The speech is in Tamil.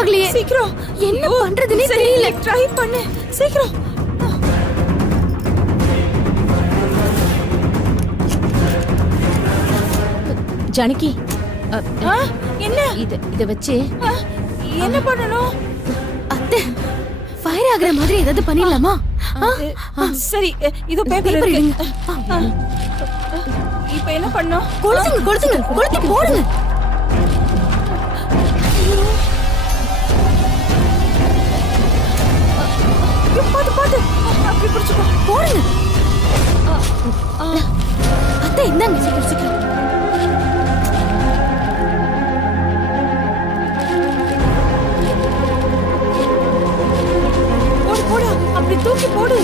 ஆகலையே. சீக்கிரம். என்ன பண்றதுன்னே தெரியல. ட்ரை பண்ணு சீக்கிரம். ஜானகி, என்ன இத வச்சு என்ன பண்ணணும்? அத்தை ஃபயர் ஆகுற மாதிரி ஏதாவது பண்ணிடலாமா? சரி இதோ பேப்பர் பேப்பர் இருக்கு. எடுங்க. இப்போ என்ன பண்ணோம்? கொளுத்துங்க கொளுத்துங்க கொளுத்தி போடுங்க. பாத்து பாத்து அப்படி பிடிச்சுக்கோ. போடுங்க. அத்தை இந்தாங்க சீக்கிரம் சீக்கிரம். போடு போடு அப்படி தூக்கி போடு.